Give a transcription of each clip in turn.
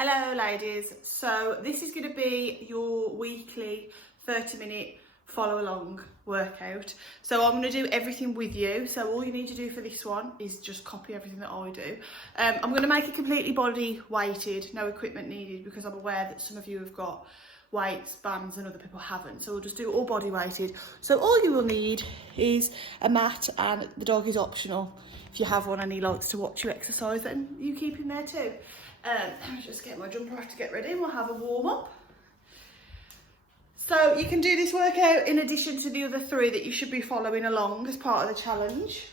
Hello ladies, so this is going to be your weekly 30-minute follow along workout. So I'm going to do everything with you, so all you need to do for this one is just copy everything that I do. I'm going to make it completely body weighted, no equipment needed, because I'm aware that some of you have got weights, bands and other people haven't, so we'll just do it all body weighted. So all you will need is a mat, and the dog is optional. If you have one and he likes to watch you exercise, then you keep him there too. Let me just get my jumper off to get ready and we'll have a warm up. So you can do this workout in addition to the other three that you should be following along as part of the challenge.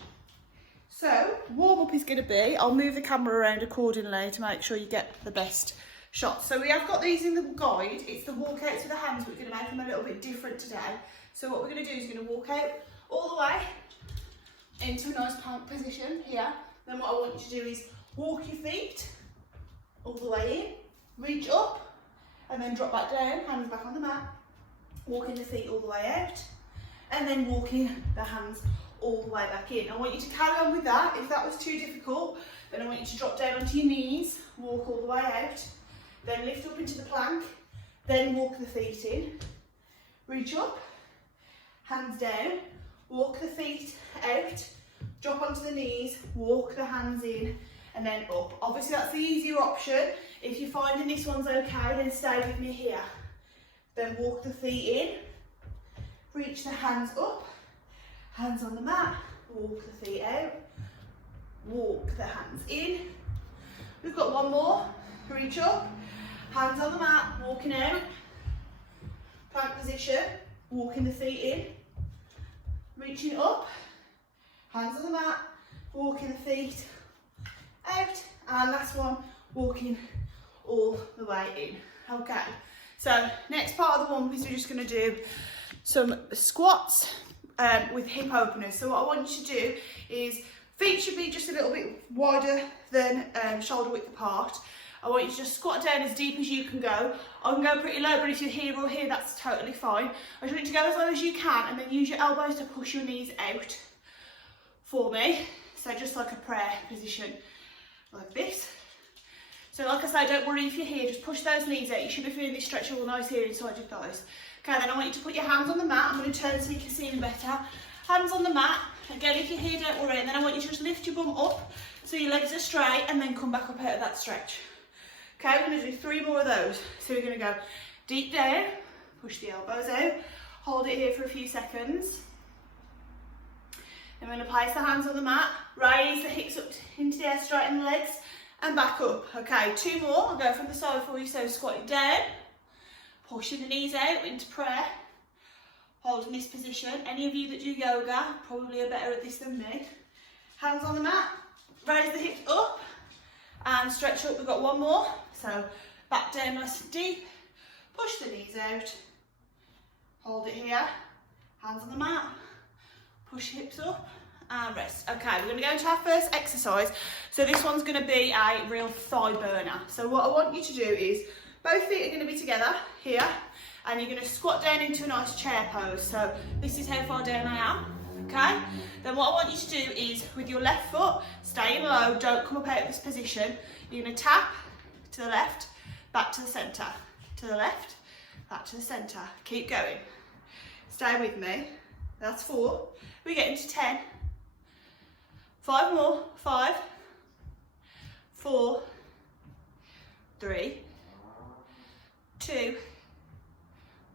So warm up is going to be, I'll move the camera around accordingly to make sure you get the best shots. So we have got these in the guide. It's the walkouts with the hands, but we're going to make them a little bit different today. So what we're going to do is we're going to walk out all the way into a nice plank position here. Then what I want you to do is walk your feet all the way in, reach up, and then drop back down, hands back on the mat, walking the feet all the way out, and then walking the hands all the way back in. I want you to carry on with that. If that was too difficult, then I want you to drop down onto your knees, walk all the way out, then lift up into the plank, then walk the feet in, reach up, hands down, walk the feet out, drop onto the knees, walk the hands in, and then up. Obviously that's the easier option. If you're finding this one's okay, then stay with me here. Then walk the feet in, reach the hands up, hands on the mat, walk the feet out, walk the hands in. We've got one more, reach up, hands on the mat, walking out, plank position, walking the feet in, reaching up, hands on the mat, walking the feet out, and last one, walking all the way in. Okay, so next part of the warm up is we're just going to do some squats with hip openers. So what I want you to do is feet should be just a little bit wider than shoulder width apart. I want you to just squat down as deep as you can go. I can go pretty low, but if you're here or here, that's totally fine. I just want you to go as low as you can, and then use your elbows to push your knees out for me. So just like a prayer position, like this. So like I say, don't worry if you're here, just push those knees out. You should be feeling this stretch all nice here inside your thighs. Okay, then I want you to put your hands on the mat. I'm going to turn so you can see them better. Hands on the mat. Again, if you're here, don't worry. And then I want you to just lift your bum up so your legs are straight, and then come back up out of that stretch. Okay, we're going to do 3 more of those. So we're going to go deep down, push the elbows out, hold it here for a few seconds. Then we're going to place the hands on the mat, raise the hips up into the air, straighten the legs, and back up. Okay, 2 more. I'll go from the side for you. So squatting down, pushing the knees out into prayer, holding this position. Any of you that do yoga probably are better at this than me. Hands on the mat, raise the hips up, and stretch up. We've got 1 more. So back down nice and deep, push the knees out, hold it here, hands on the mat, push hips up, and rest. Okay, we're going to go into our first exercise. So this one's going to be a real thigh burner. So what I want you to do is, both feet are going to be together here, and you're going to squat down into a nice chair pose. So this is how far down I am. Okay, then what I want you to do is, with your left foot, staying low, don't come up out of this position. You're going to tap to the left, back to the centre, to the left, back to the centre. Keep going. Stay with me. That's 4. We get into 10. 5 more. 5, 4, 3, 2,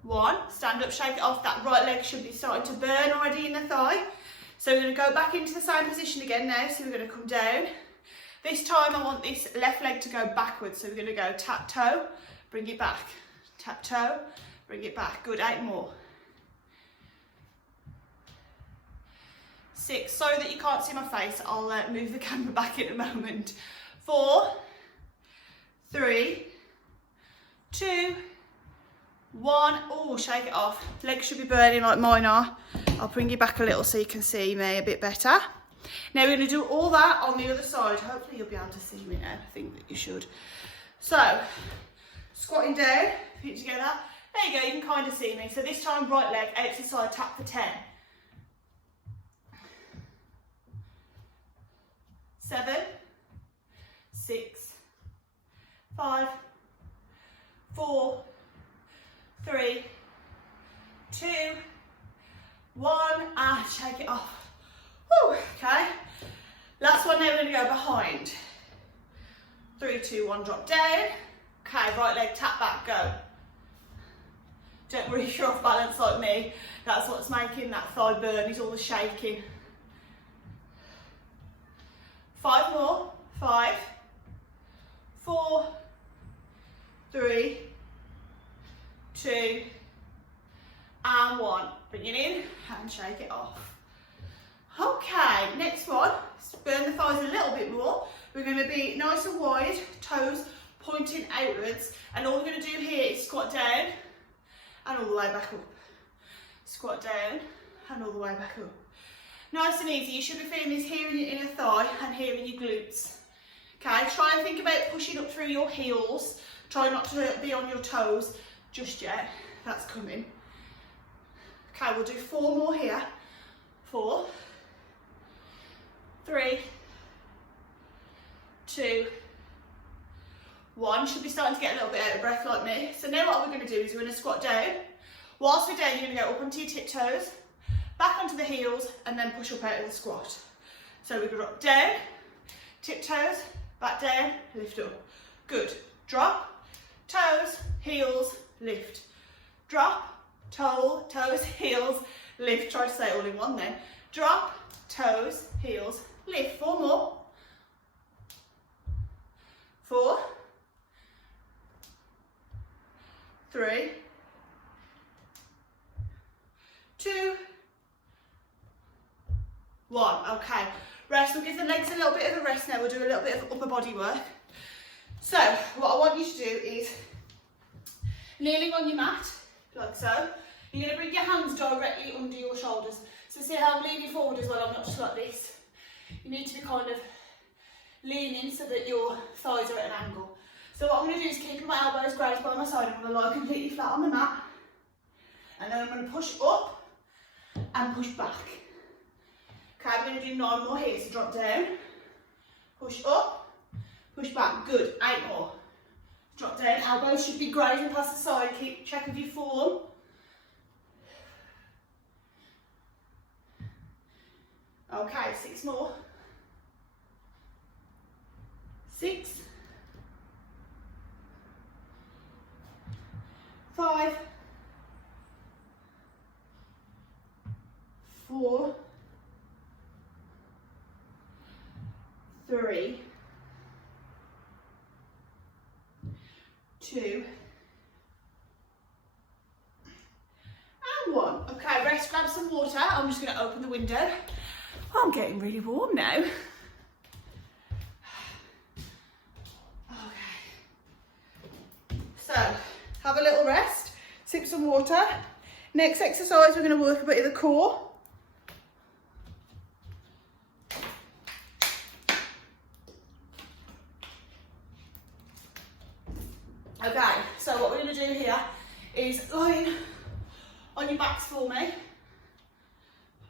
1. Stand up, shake it off. That right leg should be starting to burn already in the thigh. So we're going to go back into the same position again now. So we're going to come down. This time I want this left leg to go backwards. So we're going to go tap toe, bring it back. Tap toe, bring it back. Good, 8 more. 6. Sorry that you can't see my face. I'll move the camera back in a moment. 4, 3, 2, 1. Oh, shake it off. Legs should be burning like mine are. I'll bring you back a little so you can see me a bit better. Now we're going to do all that on the other side. Hopefully you'll be able to see me now. I think that you should. So, squatting down, feet together. There you go, you can kind of see me. So this time, right leg out to the side, tap for 10. 7, 6, 5, 4, 3, 2, 1, and shake it off. Woo, okay. Last one now, we're gonna go behind. 3, 2, 1, drop down. Okay, right leg tap back, go. Don't worry if you're off balance like me. That's what's making that thigh burn, is all the shaking. 5 more. 5, 4, 3, 2, and 1. Bring it in and shake it off. Okay, next one. Burn the thighs a little bit more. We're going to be nice and wide, toes pointing outwards, and all we're going to do here is squat down and all the way back up. Squat down and all the way back up. Nice and easy. You should be feeling this here in your inner thigh and here in your glutes. Okay, try and think about pushing up through your heels. Try not to be on your toes just yet. That's coming. Okay, we'll do 4 more here. 4, 3, 2, 1. Should be starting to get a little bit out of breath like me. So now what we're going to do is we're going to squat down. Whilst we're down, you're going to go up onto your tiptoes, back onto the heels, and then push up out of the squat. So we're going to drop down, tiptoes, back down, lift up. Good. Drop, toes, heels, lift. Drop, toes, heels, lift. Try to say it all in one then. Drop, toes, heels, lift. 4 more. 4, 3, 2, 1. Okay, rest. We'll give the legs a little bit of a rest now. We'll do a little bit of upper body work. So what I want you to do is kneeling on your mat, like so. You're going to bring your hands directly under your shoulders. So see how I'm leaning forward as well, I'm not just like this. You need to be kind of leaning so that your thighs are at an angle. So what I'm going to do is keep my elbows grazed by my side. I'm going to lie completely flat on the mat. And then I'm going to push up and push back. Okay, I'm going to do 9 more here. So drop down, push up, push back. Good. 8 more. Drop down. Elbows should be grazing past the side. Keep check of your form. Okay, 6 more. 6, 5, 4, 3, 2, and 1. Okay, rest, grab some water. I'm just going to open the window. I'm getting really warm now. Okay. So, have a little rest, sip some water. Next exercise, we're going to work a bit of the core. Okay, so what we're going to do here is lying on your backs for me.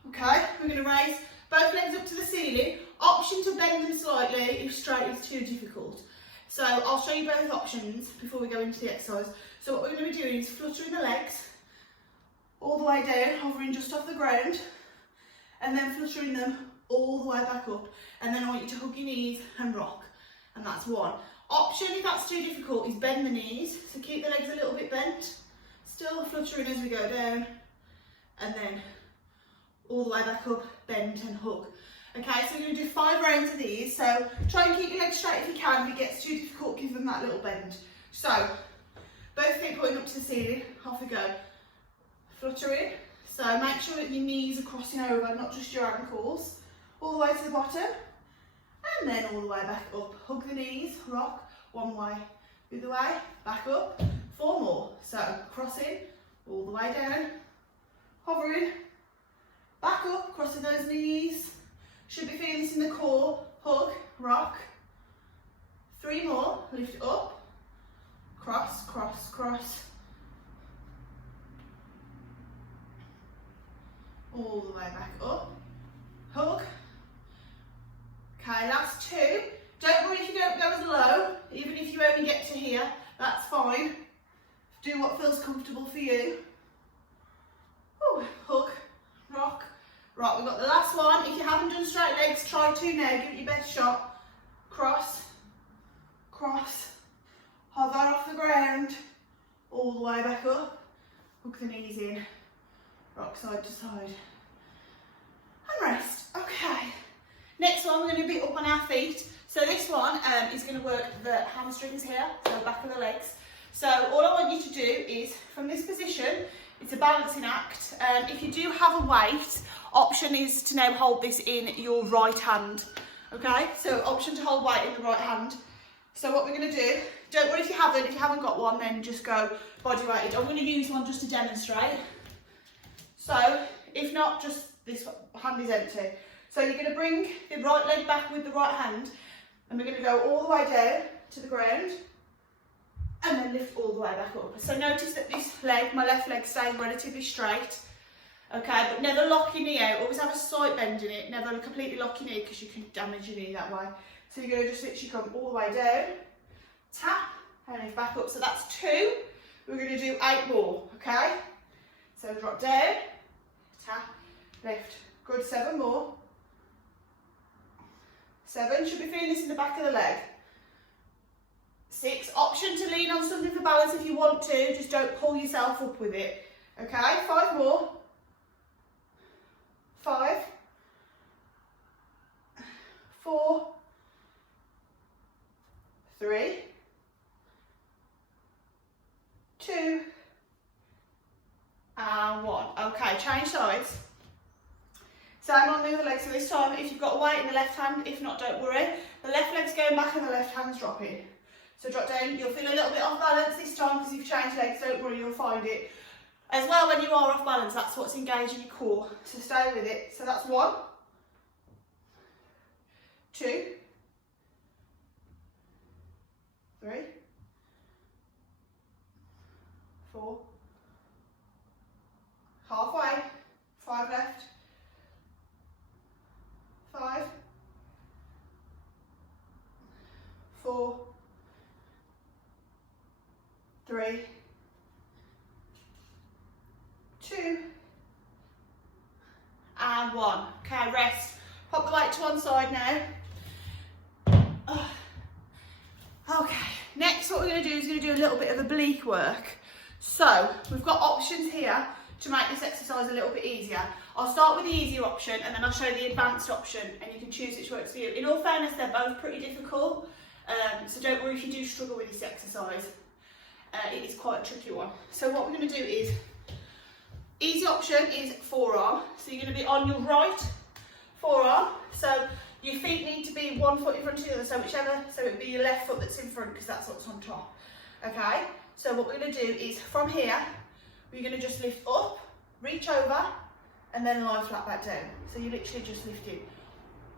Okay, we're going to raise both legs up to the ceiling. Option to bend them slightly if straight is too difficult. So I'll show you both options before we go into the exercise. So what we're going to be doing is fluttering the legs all the way down, hovering just off the ground, and then fluttering them all the way back up. And then I want you to hug your knees and rock. And that's 1. Option, if that's too difficult, is bend the knees. So keep the legs a little bit bent. Still fluttering as we go down. And then all the way back up, bend and hug. Okay, so we're going to do 5 rounds of these. So try and keep your legs straight if you can. If it gets too difficult, give them that little bend. So, both feet pointing up to the ceiling. Off we go. Fluttering. So make sure that your knees are crossing over, not just your ankles. All the way to the bottom. And then all the way back up. Hug the knees, rock, 1 way, the other way, back up. 4 more. So crossing, all the way down, hovering, back up, crossing those knees. Should be feeling this in the core. Hug, rock. 3 more, lift up, cross, cross, cross. All the way back up, hug. Okay, last 2. Don't worry if you don't go as low, even if you only get to here, that's fine. do what feels comfortable for you. Ooh, hook, rock. Right, we've got the last one. If you haven't done straight legs, try 2 now. Give it your best shot. Cross, cross, hover off the ground, all the way back up. Hook the knees in, rock side to side. And rest. Okay. Next one, we're going to be up on our feet. So this one is going to work the hamstrings here, so the back of the legs. So all I want you to do is, from this position, it's a balancing act. If you do have a weight, option is to now hold this in your right hand. Okay, so option to hold weight in the right hand. So what we're going to do, don't worry if you haven't got one, then just go body weighted. I'm going to use one just to demonstrate. So if not, just this hand is empty. So you're going to bring the right leg back with the right hand, and we're going to go all the way down to the ground, and then lift all the way back up. So notice that this leg, my left leg, stays relatively straight. Okay, but never lock your knee out. Always have a slight bend in it. Never completely lock your knee because you can damage your knee that way. So you're going to just literally come all the way down, tap, and lift back up. So that's 2. We're going to do 8 more, okay? So drop down, tap, lift. Good, 7 more. 7, should be feeling this in the back of the leg. 6, option to lean on something for balance if you want to, just don't pull yourself up with it. Okay, 5 more. 5, 4, 3, 2, and 1. Okay, change sides. Same on the other leg. So this time, if you've got a weight in the left hand, if not, don't worry. The left leg's going back and the left hand's dropping. So drop down. You'll feel a little bit off balance this time because you've changed legs. Don't worry, you'll find it. As well, when you are off balance, that's what's engaging your core. So stay with it. So that's 1, 2, 3, 4, halfway, 5 left, 5, 4, 3, 2, and 1. Okay, rest. Pop the weight to one side now. Okay, next what we're going to do is going to do a little bit of oblique work. So we've got options here to make this exercise a little bit easier. I'll start with the easier option and then I'll show you the advanced option, and you can choose which works for you. In all fairness, they're both pretty difficult, so don't worry if you do struggle with this exercise. It is quite a tricky one. So what we're going to do is, easy option is forearm. So you're going to be on your right forearm. So your feet need to be 1 foot in front of the other. So whichever, so it would be your left foot that's in front because that's what's on top. Okay. So what we're going to do is from here, we're going to just lift up, reach over, and then lie flat back down. So you're literally just lifting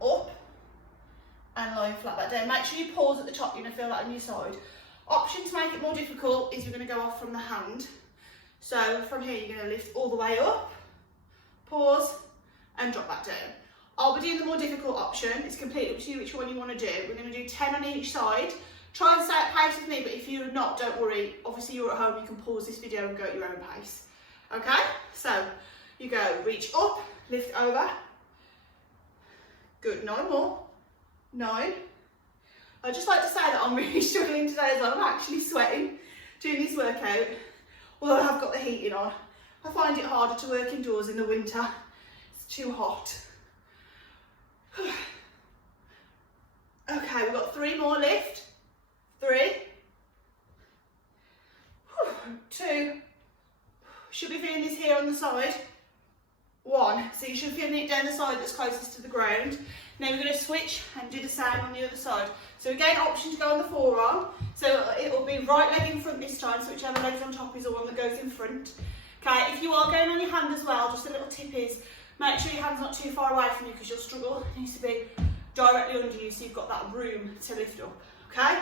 up and lying flat back down. Make sure you pause at the top. You're going to feel that on your side. Option to make it more difficult is you're going to go off from the hand. So from here, you're going to lift all the way up, pause, and drop back down. I'll be doing the more difficult option. It's completely up to you which one you want to do. We're going to do 10 on each side. Try and stay at pace with me, but if you're not, don't worry. Obviously, you're at home, you can pause this video and go at your own pace. Okay? So, you go, reach up, lift over. Good, 9 more. 9. I'd just like to say that I'm really struggling today as well. I'm actually sweating doing this workout, although I have got the heating on. I find it harder to work indoors in the winter. It's too hot. Okay, we've got 3 more lift. 3, 2, should be feeling this here on the side. 1, so you should be feeling it down the side that's closest to the ground. Now we're going to switch and do the same on the other side. So again, option to go on the forearm. So it will be right leg in front this time, so whichever leg's on top is the one that goes in front. Okay, if you are going on your hand as well, just a little tip is, make sure your hand's not too far away from you because you'll struggle. It needs to be directly under you so you've got that room to lift up. Okay?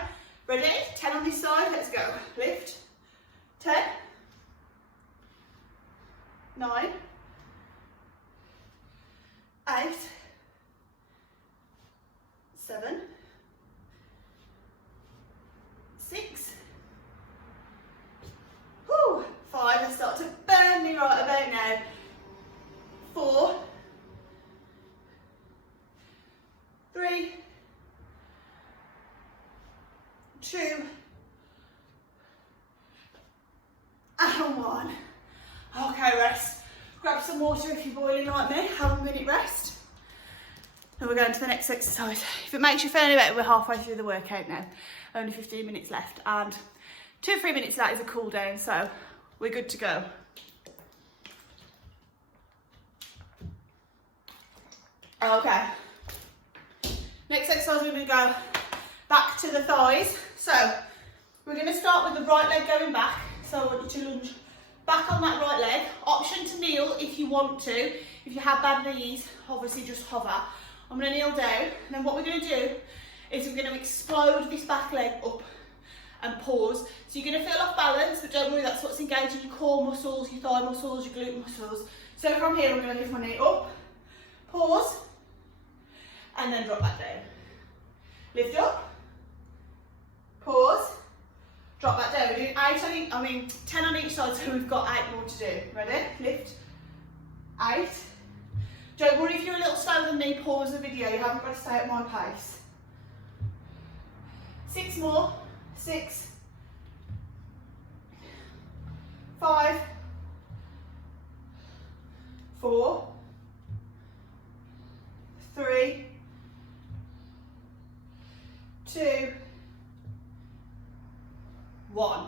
Ready? 10 on this side, let's go. Lift. 10. 9. 8. 7. 6. and 1. Okay, rest. Grab some water if you're boiling like me, have a minute rest. And we're going to the next exercise. If it makes you feel any better, we're halfway through the workout now. Only 15 minutes left, and 2 or 3 minutes of that is a cool down, so we're good to go. Okay. Next exercise, we're going to go back to the thighs. So we're going to start with the right leg going back. So I want you to lunge back on that right leg. Option to kneel if you want to. If you have bad knees, obviously just hover. I'm going to kneel down, and then what we're going to do is we're going to explode this back leg up and pause. So you're going to feel off balance, but don't worry, that's what's engaging your core muscles, your thigh muscles, your glute muscles. So from here, I'm going to lift my knee up, pause, and then drop back down. Lift up, pause, drop back down. We're doing 10 on each side, so we've got 8 more to do. Ready? Lift, 8. Don't worry if you're a little slower than me, pause the video, you haven't got to stay at my pace. 6 more, 6, 5, 4, 3, 2, 1.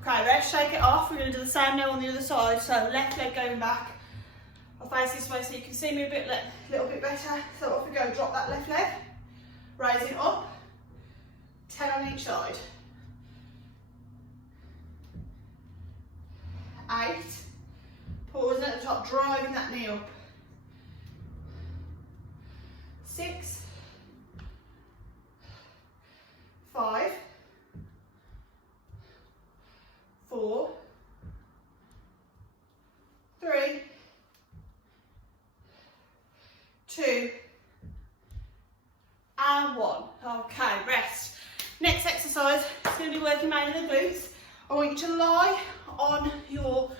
Okay, let's shake it off. We're going to do the same now on the other side. So left leg going back. I'll face this way so you can see me a little bit better. So off we go, drop that left leg, raise it up, 10 on each side. 8, pause at the top, driving that knee up. 6, 5, 4, 3, 2, and 1. Okay, rest. Next exercise is going to be working mainly the glutes. I want you to lie on your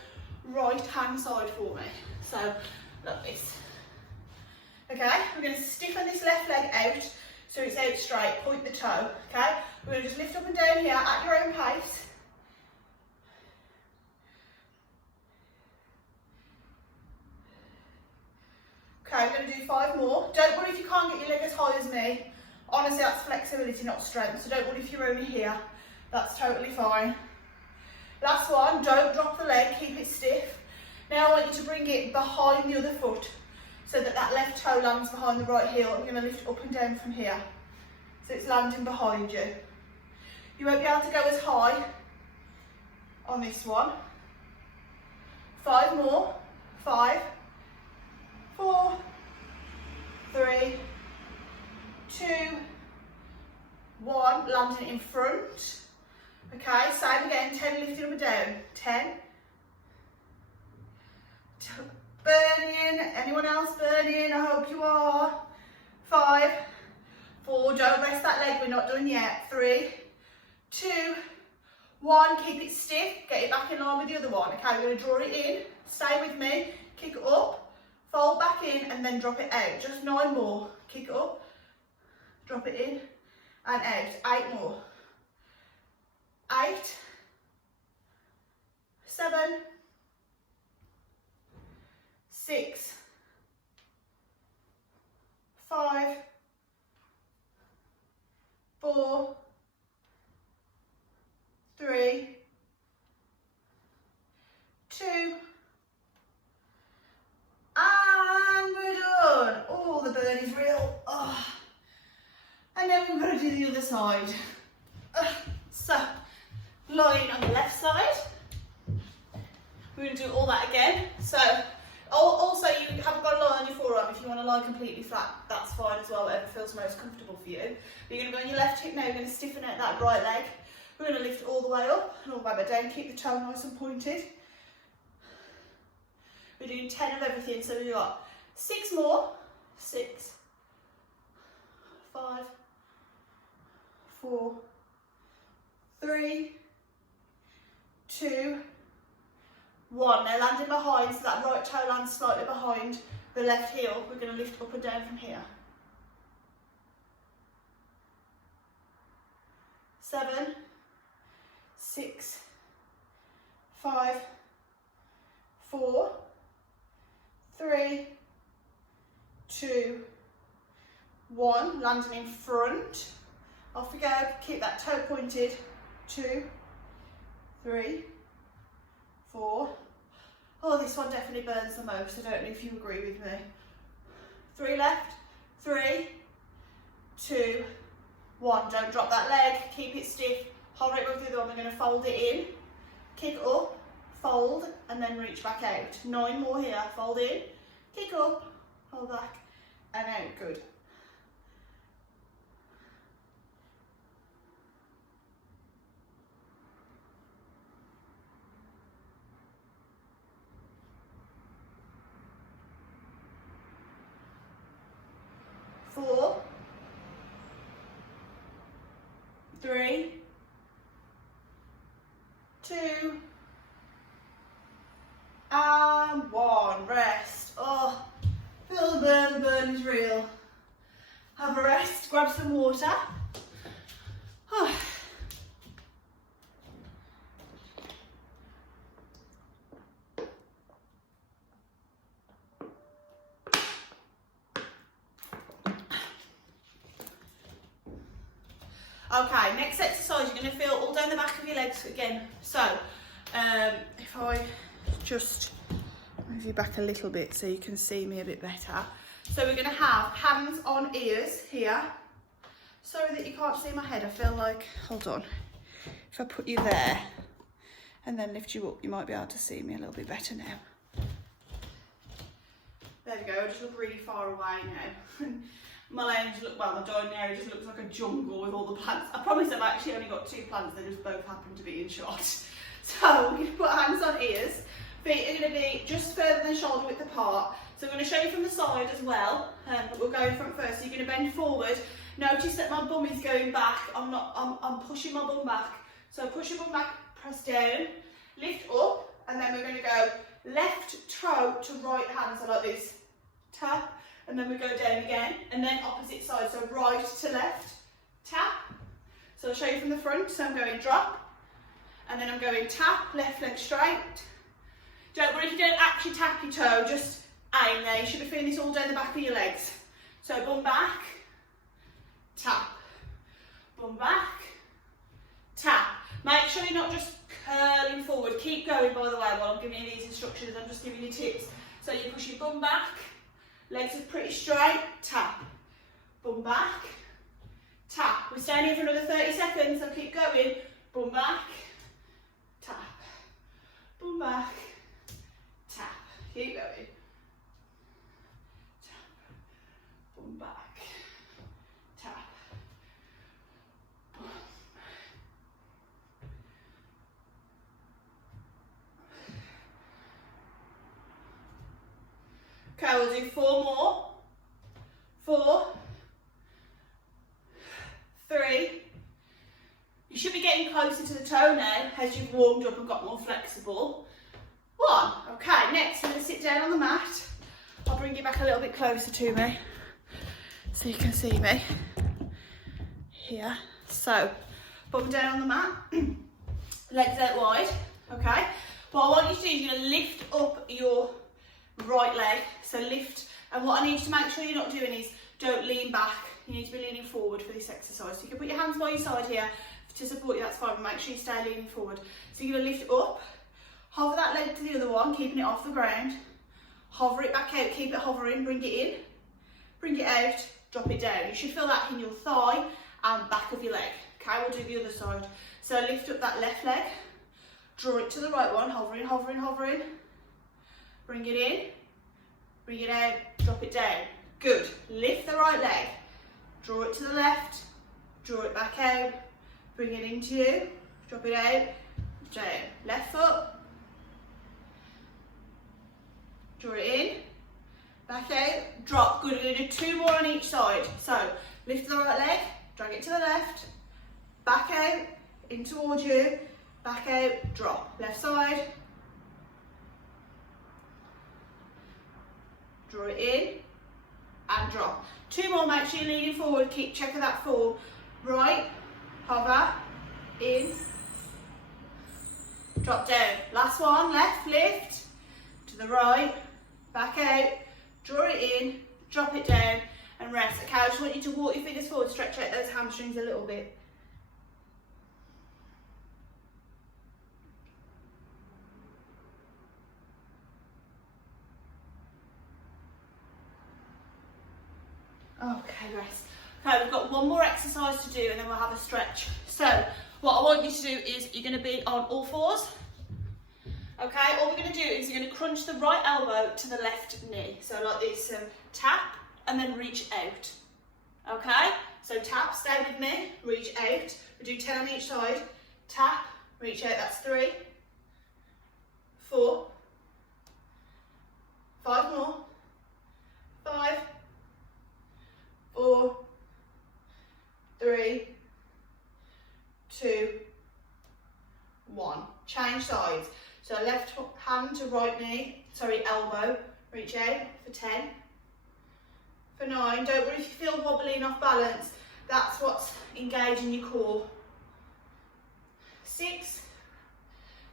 right hand side for me. So, like this. Okay, we're going to stiffen this left leg out so it's out straight, point the toe. Okay, we're going to just lift up and down here at your own pace. Okay, we're going to do 5 more. Don't worry if you can't get your leg as high as me. Honestly, that's flexibility, not strength. So don't worry if you're only here. That's totally fine. Last one, don't drop the leg, keep it stiff. Now I want you to bring it behind the other foot so that that left toe lands behind the right heel. We're going to lift it up and down from here. So it's landing behind you. You won't be able to go as high on this one. 5 more. 5, 4, 3, 2, 1, landing in front. Okay, same again, 10 lifting up and down. 10. Burning, anyone else burning? I hope you are. 5, 4, don't rest that leg, we're not done yet. 3, 2, 1, keep it stiff, get it back in line with the other one. Okay, we're going to draw it in, stay with me, kick it up, fold back in and then drop it out. Just 9 more, kick it up, drop it in and out. 8 more. 8, 7, 6, 5, 4, 3, 2, and we're done. Oh, the burn is real. Oh. And then we're going to do the other side. So, lying on the left side. We're going to do all that again. So, also you haven't got to lie on your forearm. If you want to lie completely flat, that's fine as well, whatever feels most comfortable for you. But you're going to go on your left hip now, you're going to stiffen out that right leg. We're going to lift it all the way up and all the way back down. Keep the toe nice and pointed. We're doing 10 of everything, so we've got 6 more. 6, 5, 4, 3, 2, 1. Now landing behind, so that right toe lands slightly behind the left heel. We're going to lift up and down from here. 7, 6, 5, 4, 3, 2, 1. Landing in front. Off we go. Keep that toe pointed. 2, 3, 4. Oh, this one definitely burns the most. I don't know if you agree with me. 3 left. 3, 2, 1. Don't drop that leg. Keep it stiff. Hold it with the other one. We're going to fold it in. Kick up, fold, and then reach back out. 9 more here. Fold in, kick up, hold back, and out. Good. Four, 3, 2, and 1. Rest. Oh, feel the burn. The burn is real. Have a rest. Grab some water. Oh. Okay, next exercise, you're going to feel all down the back of your legs again. So, if I just move you back a little bit so you can see me a bit better. So we're going to have hands on ears here. Sorry that you can't see my head. I feel like, hold on, if I put you there and then lift you up, you might be able to see me a little bit better now. There we go, I just look really far away now. My lounge look, well, the dining area just looks like a jungle with all the plants. I promise I've actually only got 2 plants, they just both happen to be in shot. So we're going to put hands on ears. Feet are going to be just further than shoulder width apart. So I'm going to show you from the side as well, but we'll go in front first. So you're going to bend forward. Notice that my bum is going back. I'm pushing my bum back. So push your bum back, press down, lift up, and then we're going to go left toe to right hand, so like this. Tap. And then we go down again, and then opposite side, so right to left, tap. So I'll show you from the front, so I'm going drop, and then I'm going tap, left leg straight. Don't worry if you don't actually tap your toe, just aim there. You should be feeling this all down the back of your legs. So bum back, tap, bum back, tap. Make sure you're not just curling forward. Keep going, by the way, while I'm giving you these instructions, I'm just giving you tips. So you push your bum back, legs are pretty straight, tap, bum back, tap. We're staying here for another 30 seconds, so keep going. Bum back, tap, bum back, tap. Keep going. Tap, bum back, tap. Bum. Okay, we'll do 4 more. 4, 3. You should be getting closer to the toe now as you've warmed up and got more flexible. 1. Okay, next we're going to sit down on the mat. I'll bring you back a little bit closer to me so you can see me. Here. So, bum down on the mat. Legs out wide. Okay. What I want you to do is you're going to lift up your right leg, so lift, and what I need you to make sure you're not doing is don't lean back. You need to be leaning forward for this exercise. So you can put your hands by your side here to support you, that's fine, but make sure you stay leaning forward. So you're going to lift it up, hover that leg to the other one, keeping it off the ground, hover it back out, keep it hovering, bring it in, bring it out, drop it down. You should feel that in your thigh and back of your leg. Okay, we'll do the other side. So lift up that left leg, draw it to the right one, hovering, hovering, hovering. Bring it in, bring it out, drop it down. Good. Lift the right leg, draw it to the left, draw it back out, bring it into you, drop it out, down. Left foot, draw it in, back out, drop. Good. We're going to do 2 more on each side. So lift the right leg, drag it to the left, back out, in towards you, back out, drop. Left side. Draw it in and drop. 2 more, make sure you're leaning forward, keep check of that form. Right, hover, in, drop down. Last Last one, left lift, to the right, back out, draw it in, drop it down and rest. Okay, I just want you to walk your fingers forward, stretch out those hamstrings a little bit. Okay, rest. Okay, we've got one more exercise to do and then we'll have a stretch. So, what I want you to do is you're going to be on all fours. Okay, all we're going to do is you're going to crunch the right elbow to the left knee. So like this, tap and then reach out. Okay, so tap, stay with me, reach out. We do 10 on each side. Tap, reach out, that's 3, 4, 5 more, 5, 4, 3, 2, 1. Change sides. So left hand to right knee, elbow, reach out for 10. For 9, don't worry if you feel wobbly and off balance, that's what's engaging your core. 6,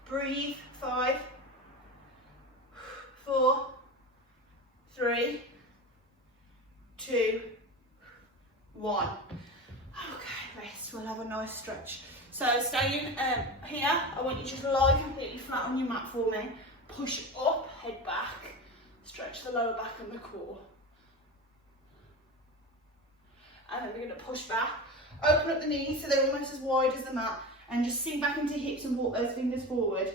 breathe, 5, 4, 3, 2, 1. Okay, rest, we'll have a nice stretch. So staying here, I want you to lie completely flat on your mat for me. Push up, head back, stretch the lower back and the core. And then we're going to push back, open up the knees so they're almost as wide as the mat and just sink back into hips and walk those fingers forward.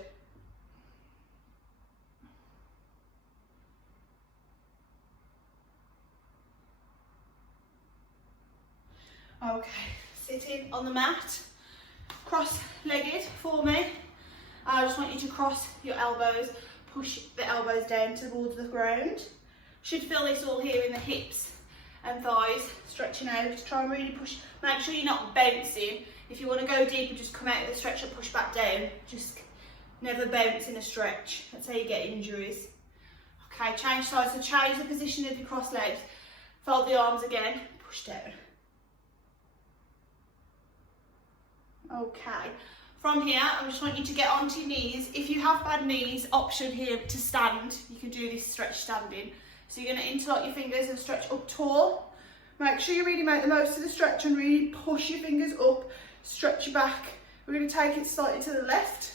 Okay, sitting on the mat, cross-legged for me. I just want you to cross your elbows, push the elbows down towards the ground. Should feel this all here in the hips and thighs, stretching out. Just try and really push, make sure you're not bouncing. If you want to go deeper, just come out of the stretch and push back down. Just never bounce in a stretch. That's how you get injuries. Okay, change sides. So change the position of your cross legs. Fold the arms again, push down. Okay, from here, I just want you to get onto your knees. If you have bad knees, option here to stand. You can do this stretch standing. So you're going to interlock your fingers and stretch up tall. Make sure you really make the most of the stretch and really push your fingers up, stretch your back. We're going to take it slightly to the left.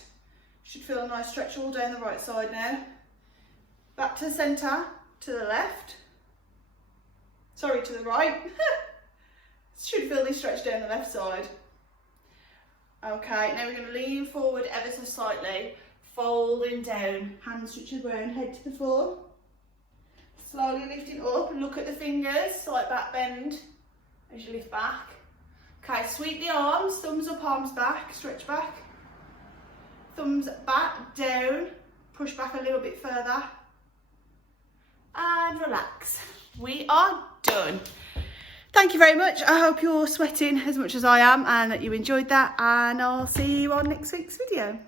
Should feel a nice stretch all down the right side now. Back to the centre, to the left. Sorry, to the right. Should feel this stretch down the left side. Okay, now we're going to lean forward ever so slightly, folding down, hands touch the ground, head to the floor. Slowly lifting up, look at the fingers, slight back bend as you lift back. Okay, sweep the arms, thumbs up, arms back, stretch back. Thumbs back, down, push back a little bit further. And relax. We are done. Thank you very much. I hope you're sweating as much as I am and that you enjoyed that, and I'll see you on next week's video.